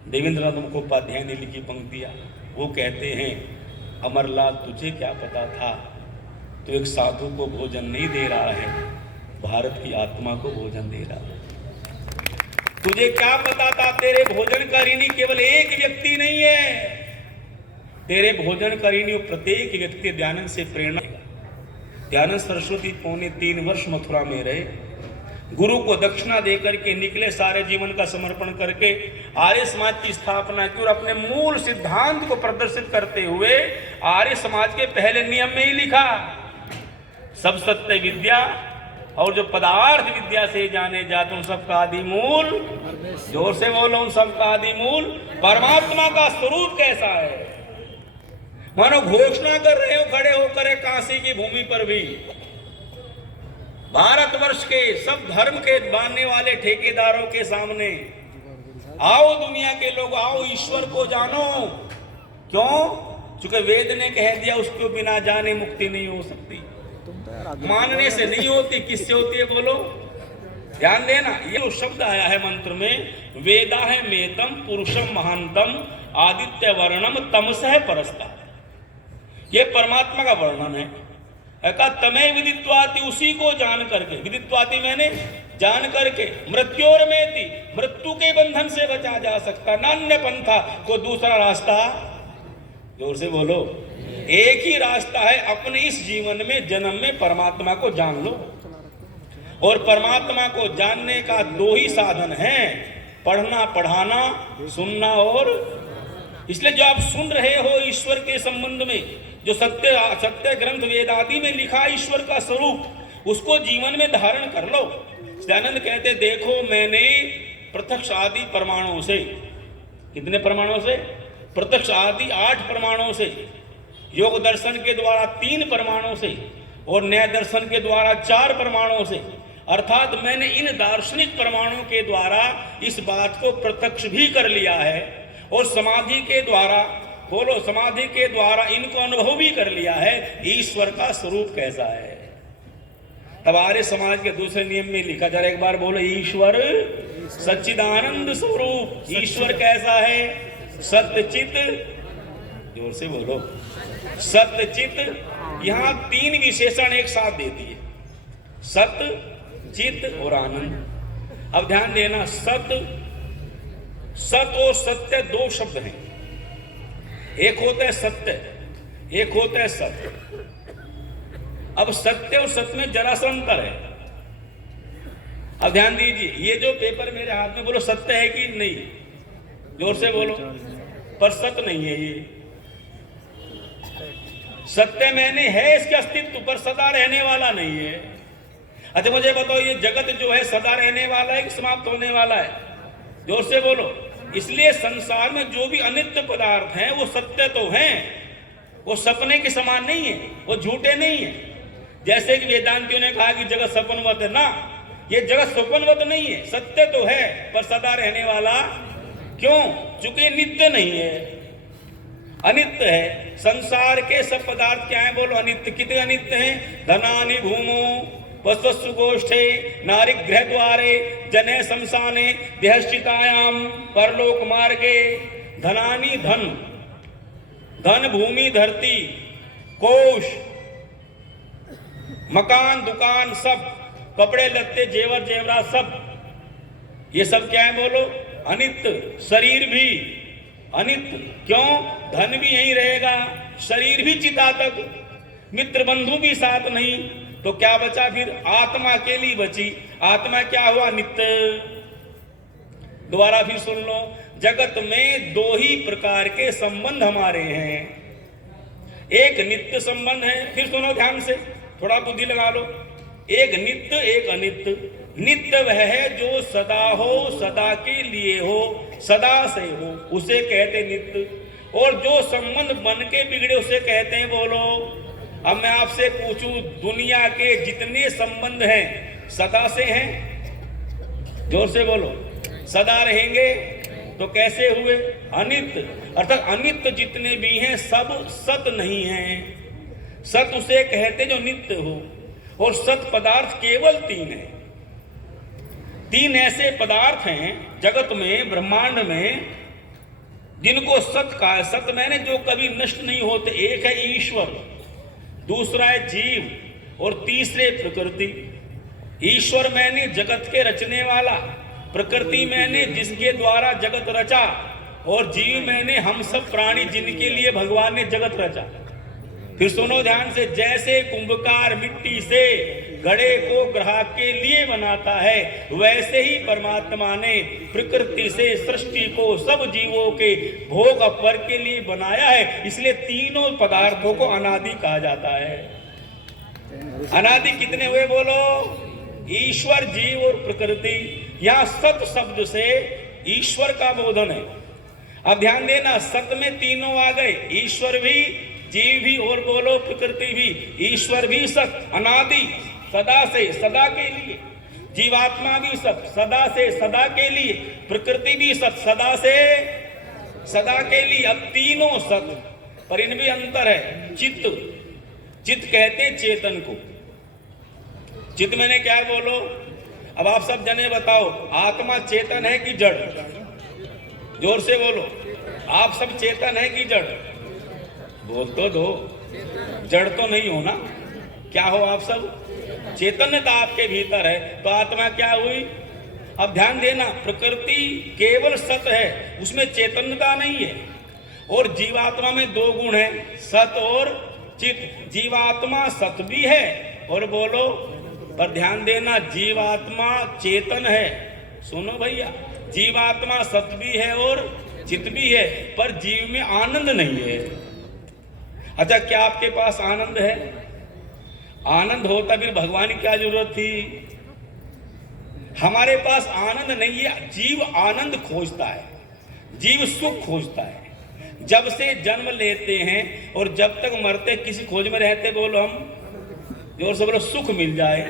देवेंद्रनाथ मुखोपाध्याय ने लिखी पंक्तियां, वो कहते हैं, अमरलाल तुझे क्या पता था, तो एक साधु को भोजन नहीं दे रहा है, भारत की आत्मा को भोजन दे रहा है। तुझे क्या पता था, तेरे भोजन का ऋणी केवल एक व्यक्ति नहीं है, तेरे भोजन का ऋणी प्रत्येक व्यक्ति दयानंद से प्रेरणा। दयानंद सरस्वती 3.25 वर्ष मथुरा में रहे, गुरु को दक्षिणा देकर के निकले, सारे जीवन का समर्पण करके आर्य समाज की स्थापना की और अपने मूल सिद्धांत को प्रदर्शित करते हुए आर्य समाज के पहले नियम में ही लिखा, सब सत्य विद्या और जो पदार्थ विद्या से जाने जाते उन सबका आदि मूल, जोर से बोलो, उन सबका आदि मूल परमात्मा का स्वरूप कैसा है। मानो घोषणा कर रहे हो खड़े होकर काशी की भूमि पर भी, भारतवर्ष के सब धर्म के मानने वाले ठेकेदारों के सामने, आओ दुनिया के लोग, आओ ईश्वर को जानो। क्यों? क्योंकि वेद ने कह दिया उसको बिना जाने मुक्ति नहीं हो सकती। मानने से नहीं होती, किससे होती है बोलो? ध्यान देना, ये जो शब्द आया है मंत्र में, वेदा है मेतम पुरुषम महानतम आदित्य वर्णम तमसह परस्ता, ये परमात्मा का वर्णन है। कहा तमें विदित्वाति, उसी को जान करके, विदित्वाति मैंने जान करके, मृत्योर में थी, मृत्यु के बंधन से बचा जा सकता, नान्य पंथा, को दूसरा रास्ता, जोर से बोलो, एक ही रास्ता है, अपने इस जीवन में जन्म में परमात्मा को जान लो। और परमात्मा को जानने का दो ही साधन है, पढ़ना पढ़ाना, सुनना। और इसलिए जो आप सुन रहे हो ईश्वर के संबंध में, जो सत्य ग्रंथ वेद आदि में लिखा ईश्वर का स्वरूप, उसको जीवन में धारण कर लो। दयानंद कहते, देखो मैंने प्रत्यक्ष आदि प्रमाणों से, कितने प्रमाणों से? प्रत्यक्ष आदि 8 प्रमाणों से, योग दर्शन के द्वारा 3 प्रमाणों से और न्याय दर्शन के द्वारा 4 प्रमाणों से, अर्थात मैंने इन दार्शनिक प्रमाणों के द्वारा इस बात को प्रत्यक्ष भी कर लिया है और समाधि के द्वारा, बोलो, समाधि के द्वारा इनको अनुभव भी कर लिया है ईश्वर का स्वरूप कैसा है। तब आर्य समाज के दूसरे नियम में लिखा जा रहा है, एक बार बोलो, ईश्वर सच्चिदानंद स्वरूप। ईश्वर कैसा है? सत्यचित जोर से बोलो। सत्य चित, यहां तीन विशेषण एक साथ दे दिए, सत्य चित और आनंद। अब ध्यान देना, सत्य, सत और सत्य दो शब्द हैं। एक होता है सत्य, एक होता है सत्य। अब सत्य और सत्य में जरा सा अंतर है। अब ध्यान दीजिए, ये जो पेपर मेरे हाथ में, बोलो सत्य है कि नहीं, जोर से बोलो। पर सत्य नहीं है ये। सत्य मैंने है इसके अस्तित्व, पर सदा रहने वाला नहीं है। अच्छा मुझे बताओ, ये जगत जो है सदा रहने वाला है कि समाप्त होने वाला है, जोर से बोलो। इसलिए संसार में जो भी अनित्य पदार्थ हैं वो सत्य तो हैं, वो सपने के समान नहीं है, वो झूठे नहीं है। जैसे कि वेदांतियों ने कहा कि जगत सपनवत है ना, ये जगत सपनवत नहीं है, सत्य तो है पर सदा रहने वाला। क्यों? चूंकि नित्य नहीं है, अनित्य है। संसार के सब पदार्थ क्या है, बोलो अनित्य। कितने अनित्य हैं? धनानि भूमो वस्तु गोष्ठे नारिग्रह द्वारे जने शमशाने देहश्चितायाम परलोक मार्गे। धनानि धन, धन भूमि धरती कोश मकान दुकान सब, कपड़े लत्ते जेवर जेवरात सब, ये सब क्या है बोलो अनित्य। शरीर भी अनित्य। क्यों? धन भी यहीं रहेगा, शरीर भी चिता तक, मित्र बंधु भी साथ नहीं, तो क्या बचा फिर? आत्मा अकेली बची। आत्मा क्या हुआ? नित्य। दोबारा फिर सुन लो, जगत में दो ही प्रकार के संबंध हमारे हैं। एक नित्य संबंध है, फिर सुनो ध्यान से, थोड़ा बुद्धि लगा लो। एक नित्य, एक अनित्य। नित्य वह है जो सदा हो, सदा के लिए हो, सदा से हो, उसे कहते नित्य। और जो संबंध बन के बिगड़े उसे कहते हैं बोलो। अब मैं आपसे पूछूं, दुनिया के जितने संबंध हैं सदा से हैं? जोर से बोलो। सदा रहेंगे तो कैसे हुए? अनित्य। अर्थात अनित्य जितने भी हैं सब सत नहीं हैं। सत उसे कहते जो नित्य हो। और सत पदार्थ केवल तीन है। तीन ऐसे पदार्थ हैं जगत में, ब्रह्मांड में, जिनको सत कहा है। सत मैंने जो कभी नष्ट नहीं होते। एक है ईश्वर, दूसरा है जीव, और तीसरे प्रकृति। ईश्वर मैंने जगत के रचने वाला, प्रकृति मैंने जिसके द्वारा जगत रचा, और जीव मैंने हम सब प्राणी जिनके लिए भगवान ने जगत रचा। फिर सुनो ध्यान से, जैसे कुंभकार मिट्टी से घड़े को ग्राहक के लिए बनाता है, वैसे ही परमात्मा ने प्रकृति से सृष्टि को सब जीवों के भोग अपर के लिए बनाया है। इसलिए तीनों पदार्थों को अनादि कहा जाता है। अनादि कितने हुए बोलो? ईश्वर, जीव और प्रकृति। यहां सत शब्द से ईश्वर का बोधन है। अब ध्यान देना, सत में तीनों आ गए, ईश्वर भी, जीव भी, और बोलो प्रकृति भी। ईश्वर भी सत, अनादि, सदा से सदा के लिए। जीवात्मा भी सत, सदा से सदा के लिए। प्रकृति भी सत, सदा से सदा के लिए। अब तीनों सत, पर इनमें अंतर है। चित्त, चित्त कहते चेतन को। चित्त मैंने क्या है बोलो? अब आप सब जने बताओ, आत्मा चेतन है कि जड़? जोर से बोलो। आप सब चेतन है कि जड़? बोल तो दो। जड़ तो नहीं हो ना? क्या हो आप सब? चैतन्यता आपके भीतर है, तो आत्मा क्या हुई? अब ध्यान देना, प्रकृति केवल सत है, उसमें चैतन्यता नहीं है। और जीवात्मा में दो गुण है, सत और चित। जीवात्मा सत भी है, और बोलो, पर ध्यान देना, जीवात्मा चेतन है। सुनो भैया, जीवात्मा सत भी है और चित भी है, पर जीव में आनंद नहीं है। अच्छा, क्या आपके पास आनंद है? आनंद होता फिर भगवान की क्या जरूरत थी? हमारे पास आनंद नहीं है। जीव आनंद खोजता है, जीव सुख खोजता है। जब से जन्म लेते हैं और जब तक मरते किसी खोज में रहते, बोलो हम, जोर से बोलो, सुख मिल जाए।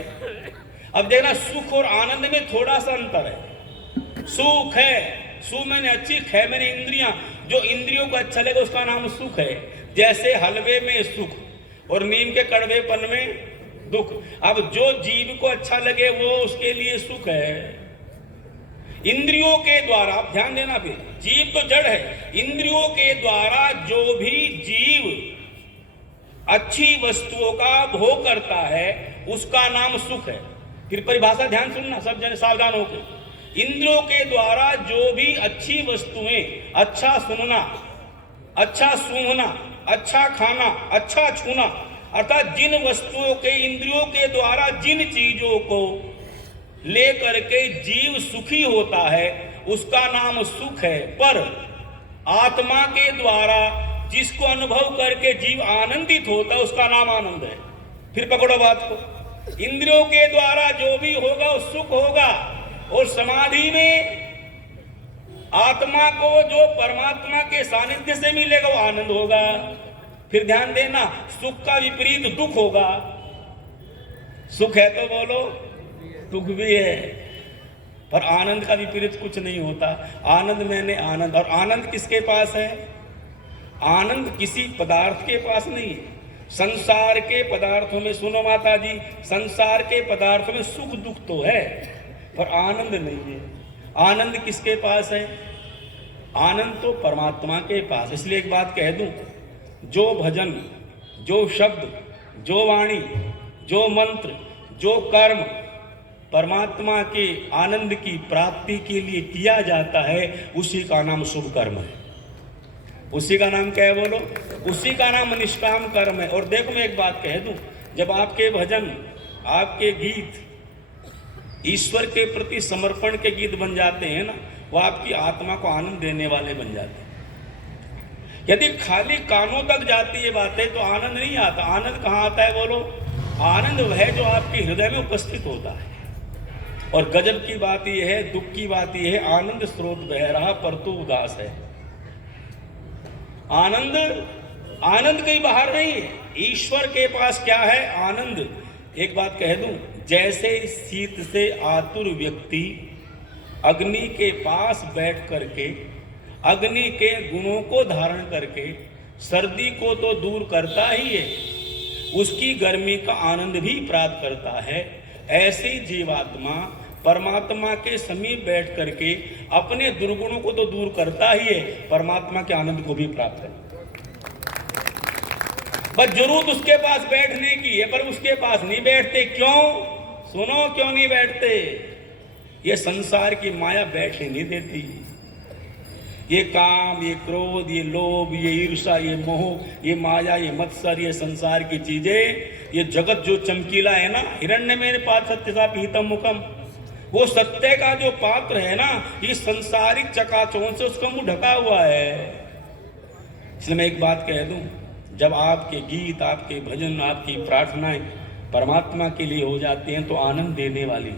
अब देखना, सुख और आनंद में थोड़ा सा अंतर है। सुख है, सु मैंने अच्छी, खे मैंने इंद्रियां, जो इंद्रियों को अच्छा लगे उसका नाम सुख है। जैसे हलवे में सुख और नीम के कड़वेपन में दुख। अब जो जीव को अच्छा लगे वो उसके लिए सुख है। इंद्रियों के द्वारा, आप ध्यान देना, फिर जीव तो जड़ है, इंद्रियों के द्वारा जो भी जीव अच्छी वस्तुओं का भोग करता है उसका नाम सुख है। फिर परिभाषा ध्यान सुनना, सब जन सावधान होकर। इंद्रियों के द्वारा जो भी अच्छी वस्तुएं, अच्छा सुनना, अच्छा सूंघना, अच्छा खाना, अच्छा छूना, अर्थात जिन वस्तुओं के, इंद्रियों के द्वारा जिन चीजों को लेकर के जीव सुखी होता है उसका नाम सुख है। पर आत्मा के द्वारा जिसको अनुभव करके जीव आनंदित होता है उसका नाम आनंद है। फिर पकड़ो बात को, इंद्रियों के द्वारा जो भी होगा वो सुख होगा, और समाधि में आत्मा को जो परमात्मा के सानिध्य से मिलेगा वो आनंद होगा। फिर ध्यान देना, सुख का विपरीत दुख होगा। सुख है तो बोलो, दुख भी है, पर आनंद का विपरीत कुछ नहीं होता। आनंद मैंने आनंद, और आनंद किसके पास है? आनंद किसी पदार्थ के पास नहीं है। संसार के पदार्थों में, सुनो माता जी, संसार के पदार्थों में सुख दुख तो है पर आनंद नहीं है। आनंद किसके पास है? आनंद तो परमात्मा के पास। इसलिए एक बात कह दूं, जो भजन, जो शब्द, जो वाणी, जो मंत्र, जो कर्म परमात्मा के आनंद की प्राप्ति के लिए किया जाता है उसी का नाम शुभ कर्म है। उसी का नाम क्या है बोलो? उसी का नाम निष्काम कर्म है। और देखो मैं एक बात कह दूं, जब आपके भजन, आपके गीत ईश्वर के प्रति समर्पण के गीत बन जाते हैं ना, वो आपकी आत्मा को आनंद देने वाले बन जाते हैं। यदि खाली कानों तक जाती है बातें तो आनंद नहीं आता। आनंद कहाँ आता है बोलो? आनंद वह जो आपके हृदय में उपस्थित होता है। और गजब की बात यह है, दुख की बात यह है, आनंद स्रोत बह रहा परंतु उदास है। आनंद, आनंद कहीं बाहर नहीं है, ईश्वर के पास क्या है? आनंद। एक बात कह दूं, जैसे शीत से आतुर व्यक्ति अग्नि के पास बैठ करके अग्नि के गुणों को धारण करके सर्दी को तो दूर करता ही है, उसकी गर्मी का आनंद भी प्राप्त करता है, ऐसी जीवात्मा परमात्मा के समीप बैठ करके अपने दुर्गुणों को तो दूर करता ही है, परमात्मा के आनंद को भी प्राप्त करता है। बस जरूरत उसके पास बैठने की है, पर उसके पास नहीं बैठते। क्यों? सुनो, क्यों नहीं बैठते? ये संसार की माया बैठने नहीं देती। ये काम, ये क्रोध, ये लोभ, ये ईर्षा, ये मोह, ये माया, ये मत्सर, ये संसार की चीजें, ये जगत जो चमकीला है ना, हिरण्य मेरे पास सत्यसा पीतम मुखम, वो सत्य का जो पात्र है ना, ये संसारिक चकाचौंध से उसका मुंह ढका हुआ है। इसलिए मैं एक बात कह दूं, जब आपके गीत, आपके भजन, आपकी प्रार्थनाएं परमात्मा के लिए हो जाती हैं तो आनंद देने वाली।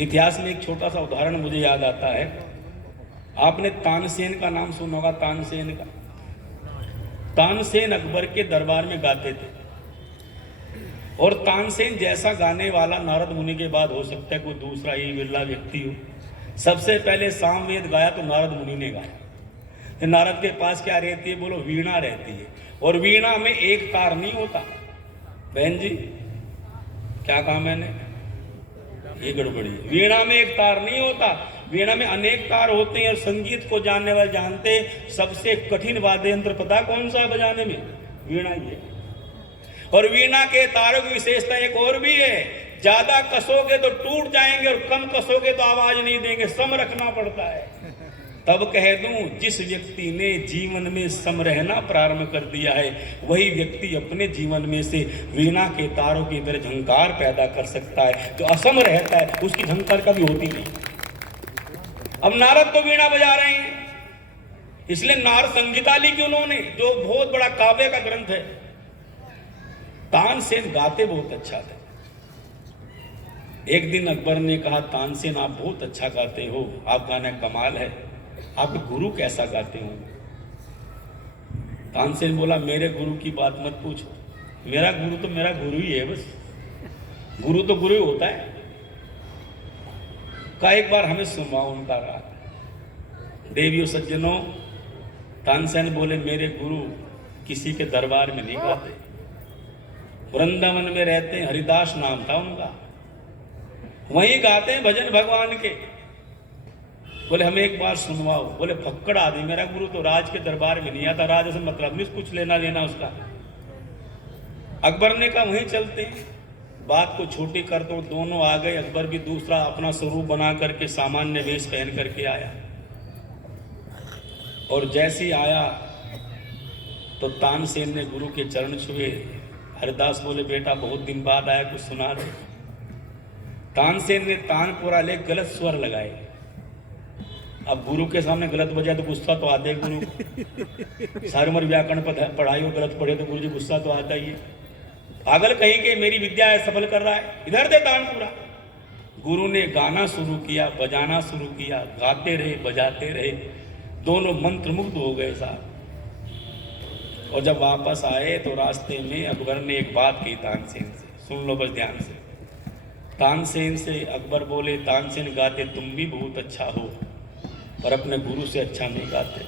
इतिहास में एक छोटा सा उदाहरण मुझे याद आता है। आपने तानसेन का नाम सुना होगा, तानसेन का। तानसेन अकबर के दरबार में गाते थे, और तानसेन जैसा गाने वाला नारद मुनि के बाद हो सकता है कोई दूसरा ही विरला व्यक्ति हो। सबसे पहले सामवेद गाया तो नारद मुनि ने गाया। तो नारद के पास क्या रहती है बोलो? वीणा रहती है, और वीणा में एक तार नहीं होता। बहन जी क्या कहा मैंने? ये गड़बड़ी। वीणा में एक तार नहीं होता, वीणा में अनेक तार होते हैं। और संगीत को जानने वाले जानते हैं सबसे कठिन वाद्य यंत्र पता कौन सा है बजाने में? वीणा ही है। और वीणा के तारों की विशेषता एक और भी है, ज्यादा कसोगे तो टूट जाएंगे और कम कसोगे तो आवाज नहीं देंगे, सम रखना पड़ता है। तब कह दूं, जिस व्यक्ति ने जीवन में सम रहना प्रारंभ कर दिया है वही व्यक्ति अपने जीवन में से वीणा के तारों की तरह झंकार पैदा कर सकता है। जो असम रहता है उसकी झंकार कभी होती नहीं। अब नारद तो वीणा बजा रहे हैं, इसलिए नारद संगीता लिखी उन्होंने, जो बहुत बड़ा काव्य का ग्रंथ है। तानसेन गाते बहुत अच्छा थे। एक दिन अकबर ने कहा, तानसेन आप बहुत अच्छा गाते हो, आप गाना कमाल है, आप गुरु कैसा गाते हो? तानसेन बोला, मेरे गुरु की बात मत पूछो, मेरा गुरु तो मेरा गुरु ही है, बस गुरु तो गुरु ही होता है। का एक बार हमें सुनवाओ उनका राग। देवियों सज्जनों, तानसेन बोले, मेरे गुरु किसी के दरबार में नहीं गाते, वृंदावन में रहते हैं, हरिदास नाम था उनका, वहीं गाते हैं भजन भगवान के। बोले हमें एक बार सुनवाओ। बोले फक्कड़ आदमी, मेरा गुरु तो राज के दरबार में नहीं आता, राज से मतलब नहीं, कुछ लेना देना उसका। अकबर ने कहा वहीं चलते हैं, बात को छोटी कर दो। दोनों आ गए। अकबर भी दूसरा अपना स्वरूप बना करके सामान्य वेश पहन करके आया, और जैसे ही आया तो तानसेन ने गुरु के चरण छुए। हरिदास बोले बेटा बहुत दिन बाद आया, कुछ सुना दे। तानसेन ने तानपुरा ले गलत स्वर लगाए। अब गुरु के सामने गलत बजा तो गुस्सा तो आता है गुरु को। सारी उम्र व्याकरण पढ़ाई हो, गलत पढ़े तो गुरु जी गुस्सा तो आता ही है। पागल कहीं के मेरी विद्या है, सफल कर रहा है, इधर दे तानपुरा। गुरु ने गाना शुरू किया, बजाना शुरू किया, गाते रहे बजाते रहे, दोनों मंत्रमुग्ध हो गए साहब। और जब वापस आए तो रास्ते में अकबर ने एक बात कही तानसेन से, सुन लो बस ध्यान से। तानसेन से अकबर बोले तानसेन गाते तुम भी बहुत अच्छा हो, पर अपने गुरु से अच्छा नहीं गाते।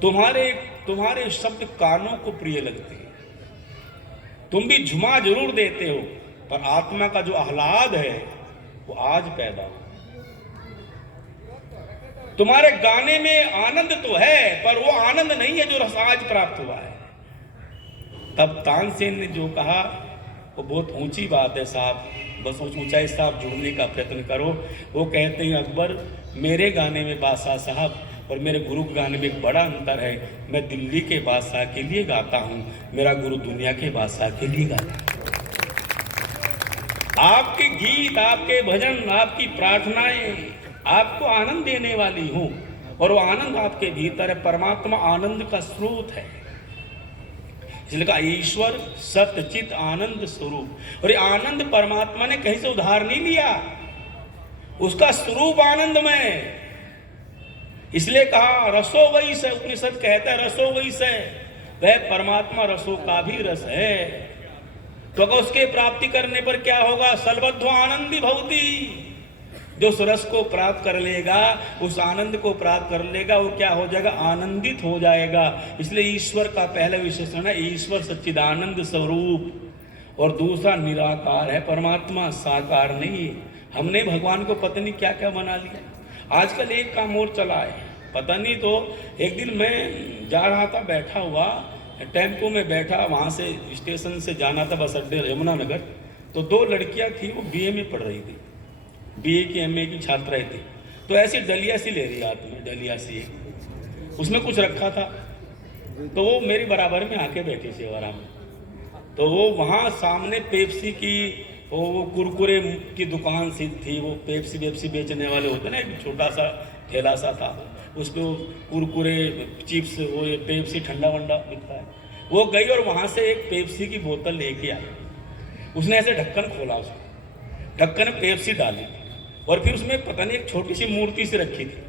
तुम्हारे शब्द कानों को प्रिय लगते हैं, तुम भी झुमा जरूर देते हो, पर आत्मा का जो आह्लाद है वो आज पैदा हो। तुम्हारे गाने में आनंद तो है, पर वो आनंद नहीं है जो रस आज प्राप्त हुआ है। तब तानसेन ने जो कहा वो बहुत ऊंची बात है साहब, बस उस ऊंचाई से आप जुड़ने का प्रयत्न करो। वो कहते हैं अकबर मेरे गाने में बादशाह साहब और मेरे गुरु के गाने में एक बड़ा अंतर है। मैं दिल्ली के बादशाह के लिए गाता हूँ, मेरा गुरु दुनिया के बादशाह के लिए गाता है। आपके गीत, आपके भजन, आपकी प्रार्थनाएं आपको आनंद देने वाली हूं, और वो आनंद आपके भीतर है। परमात्मा आनंद का स्रोत है, इसलिए कहा ईश्वर सत्य चित आनंद स्वरूप। और ये आनंद परमात्मा ने कहीं से उधार नहीं लिया, उसका स्वरूप आनंदमय। इसलिए कहा रसो वही से, उपनिषद कहता है रसो वही से, वह परमात्मा रसों का भी रस है। तो अगर उसके प्राप्ति करने पर क्या होगा, सर्वध्व आनंदी भवति। जो उस रस को प्राप्त कर लेगा, उस आनंद को प्राप्त कर लेगा, वो क्या हो जाएगा, आनंदित हो जाएगा। इसलिए ईश्वर का पहला विशेषण है ईश्वर सच्चिदानंद स्वरूप, और दूसरा निराकार है, परमात्मा साकार नहीं है। हमने भगवान को पता नहीं क्या क्या बना लिया। आजकल एक काम और चला है, पता नहीं, तो एक दिन मैं जा रहा था, बैठा हुआ टेम्पो में बैठा, वहाँ से स्टेशन से जाना था बस अड्डे यमुनानगर, तो दो लड़कियाँ थी, वो बीए में पढ़ रही थी, बीए की एमए की छात्राएं थी। तो ऐसी डलिया सी ले रही हाथ में, डलिया सी, उसमें कुछ रखा था, तो वो मेरी बराबर में आके बैठी सेवारा में। तो वो वहाँ सामने पेप्सी की वो कुरकुरे की दुकान सी थी, वो पेप्सी वेप्सी बेचने वाले होते ना, एक छोटा सा ठेला सा था, उस पर वो कुरकुरे चिप्स, वो ये पेप्सी ठंडा वंडा बिकता है। वो गई और वहाँ से एक पेप्सी की बोतल लेके आई। उसने ऐसे ढक्कन खोला, उसको ढक्कन में पेप्सी डाली, और फिर उसमें पता नहीं एक छोटी सी मूर्ति से रखी थी,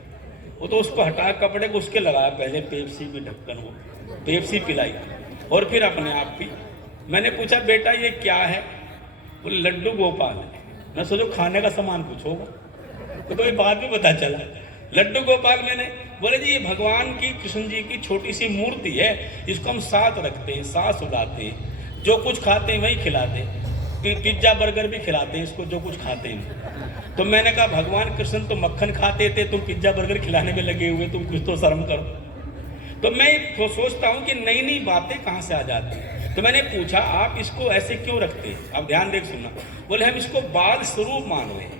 वो तो उसको हटा कपड़े को उसके लगाया, पहले पेप्सी में ढक्कन, वो पेप्सी पिलाई और फिर अपने आप पी। मैंने पूछा बेटा ये क्या है, बोले लड्डू गोपाल है। मैं सोचो खाने का सामान कुछ होगा, तो कोई बाद में पता चला लड्डू गोपाल। मैंने बोले जी ये भगवान की, कृष्ण जी की छोटी सी मूर्ति है, इसको हम साथ रखते हैं, साथ उड़ाते हैं, जो कुछ खाते हैं वही खिलाते हैं, पिज्जा बर्गर भी खिलाते हैं इसको, जो कुछ खाते हैं। तो मैंने कहा भगवान कृष्ण तो मक्खन खाते थे, तुम पिज्जा बर्गर खिलाने में लगे हुए, तुम कुछ तो शर्म करो। तो मैं सोचता हूँ कि नई नई बातें कहाँ से आ जाती हैं। तो मैंने पूछा आप इसको ऐसे क्यों रखते हैं, आप ध्यान देख सुनना। बोले हम इसको बाल स्वरूप मान रहे हैं,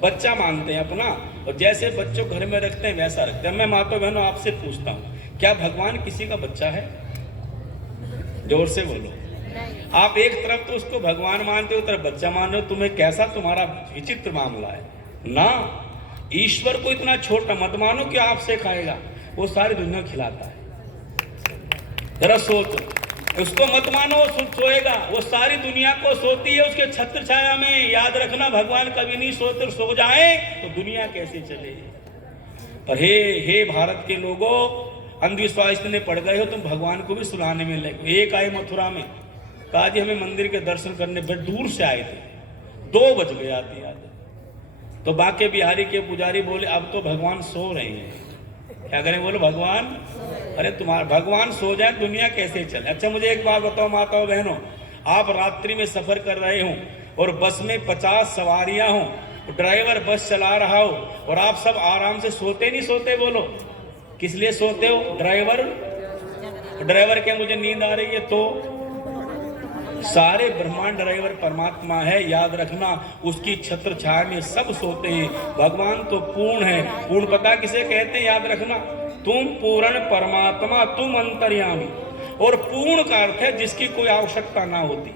बच्चा मानते हैं अपना, और जैसे बच्चों घर में रखते हैं वैसा रखते हैं। मैं माता बहनों आपसे पूछता हूँ, क्या भगवान किसी का बच्चा है? जोर से बोलो। आप एक तरफ तो उसको भगवान मानते हो, तरफ बच्चा मान रहे हो, तुम्हें कैसा तुम्हारा विचित्र मामला है ना। ईश्वर को इतना छोटा मत मानो कि आपसे खाएगा, वो सारी दुनिया खिलाता है। जरा सोचो, उसको मत मानो सोएगा, वो सारी दुनिया को सोती है उसके छत्र छाया में। याद रखना भगवान कभी नहीं सोते, सो जाए तो दुनिया कैसे चले। पर हे भारत के लोगों, अंधविश्वास इतने पड़ गए हो, तुम भगवान को भी सुलाने में लगे। एक आए मथुरा में, कहा जी हमें मंदिर के दर्शन करने, बड़े दूर से आए थे, 2 बज गए आते आते। तो बाके बिहारी के पुजारी बोले अब तो भगवान सो रहे हैं, क्या करें? बोलो भगवान, अरे तुम्हारा भगवान सो जाए दुनिया कैसे चले। अच्छा मुझे एक बात बताओ माताओं बहनों, आप रात्रि में सफर कर रहे हो और बस में 50 सवारियां हों ड्राइवर बस चला रहा हो और आप सब आराम से सोते नहीं सोते, बोलो किस लिए सोते हो? ड्राइवर क्या मुझे नींद आ रही है? तो सारे ब्रह्मांड ड्राइवर परमात्मा है, याद रखना। उसकी छत्र छाया में सब सोते हैं। भगवान तो पूर्ण है। पूर्ण पता किसे कहते हैं? याद रखना, तुम पूर्ण परमात्मा, तुम अंतर्यामी। और पूर्ण का अर्थ है जिसकी कोई आवश्यकता ना होती।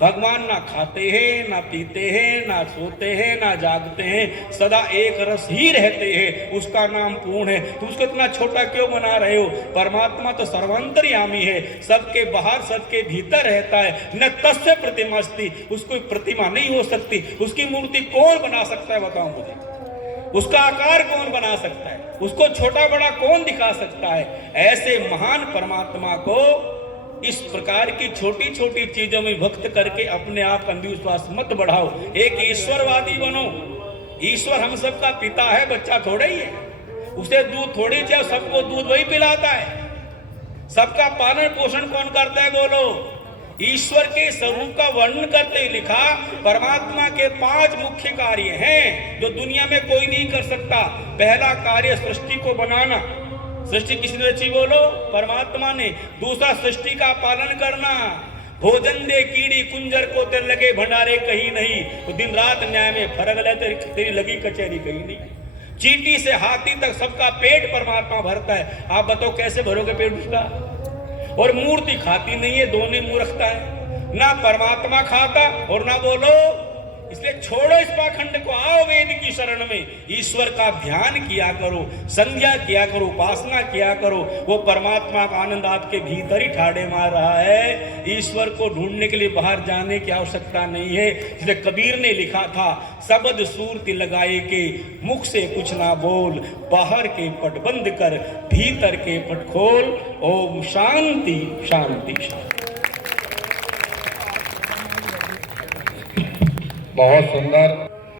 भगवान ना खाते हैं, ना पीते हैं, ना सोते हैं, ना जागते हैं, सदा एक रस ही रहते हैं, उसका नाम पूर्ण है। तो उसको इतना छोटा क्यों बना रहे हो? परमात्मा तो सर्वांतर्यामी है, सबके बाहर सबके भीतर रहता है। न तस्य प्रतिमास्ति, उसको प्रतिमा नहीं हो सकती। उसकी मूर्ति कौन बना सकता है? बताओ मुझे। उसका आकार कौन बना सकता है? उसको छोटा बड़ा कौन दिखा सकता है? ऐसे महान परमात्मा को इस प्रकार की छोटी छोटी चीजों में भक्त करके अपने आप का अंधविश्वास मत बढ़ाओ। एक ईश्वरवादी बनो। ईश्वर हम सबका पिता है, बच्चा थोड़े ही है। उसे दूध थोड़ी चाहिए, सबको दूध वही पिलाता है। सबका पालन पोषण कौन करता है? बोलो। ईश्वर के स्वरूप का वर्णन करते ही लिखा, परमात्मा के 5 मुख्य कार्य हैं जो दुनिया में कोई नहीं कर सकता। पहला कार्य सृष्टि को बनाना। सृष्टि किसने रची? बोलो, परमात्मा ने। दूसरा, सृष्टि का पालन करना। भोजन दे कीड़ी कुंजर को तेरे लगे भंडारे कहीं नहीं। तो दिन रात न्याय में फर्क ले, तेरी लगी कचहरी कहीं नहीं। चींटी से हाथी तक सबका पेट परमात्मा भरता है। आप बताओ कैसे भरोगे पेट उसका? और मूर्ति खाती नहीं है, दोनों मुंह रखता है। ना परमात्मा खाता और ना बोलो। इसलिए छोड़ो इस पाखंड को, आओ वेद की शरण में। ईश्वर का ध्यान किया करो, संध्या किया करो, उपासना किया करो। वो परमात्मा का आनंद आपके भीतर ही ठाड़े मार रहा है। ईश्वर को ढूंढने के लिए बाहर जाने की आवश्यकता नहीं है। इसलिए कबीर ने लिखा था, शब्द सूरत लगाए के मुख से कुछ ना बोल, बाहर के पट बंद कर भीतर के पट खोल। ओम शांति शांति शांति। बहुत सुंदर।